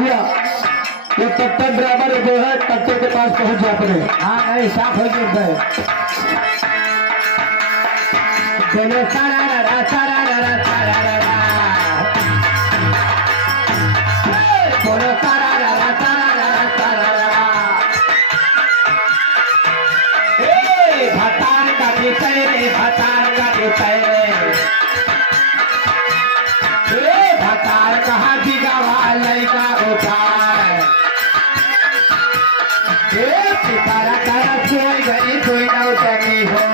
भैया ये tractor driver जो है ट्रैक्टर के पास पहुंच जाए अपने। हाँ नहीं साफ हो गए चलो सारा रा सारा रा सारा रा बोलो सारा रा सारा रा सारा रा ए भतार का दिखाए रे भतार का दिखाए रे भतार कहाँ दिगावा लड़का उठाए ए सितारा तारा सोई गई कोई ना उतरी हो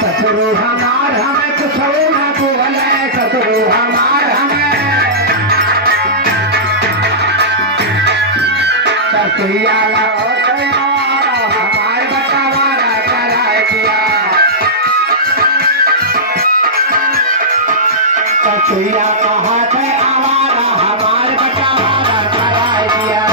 ससुरु हमार हमें कुछ ना बोले ससुरु हमार हमें ससुया हमार बटवारा कराए दिया ससुया कहा थे आवारा हमार बटवारा कराए दिया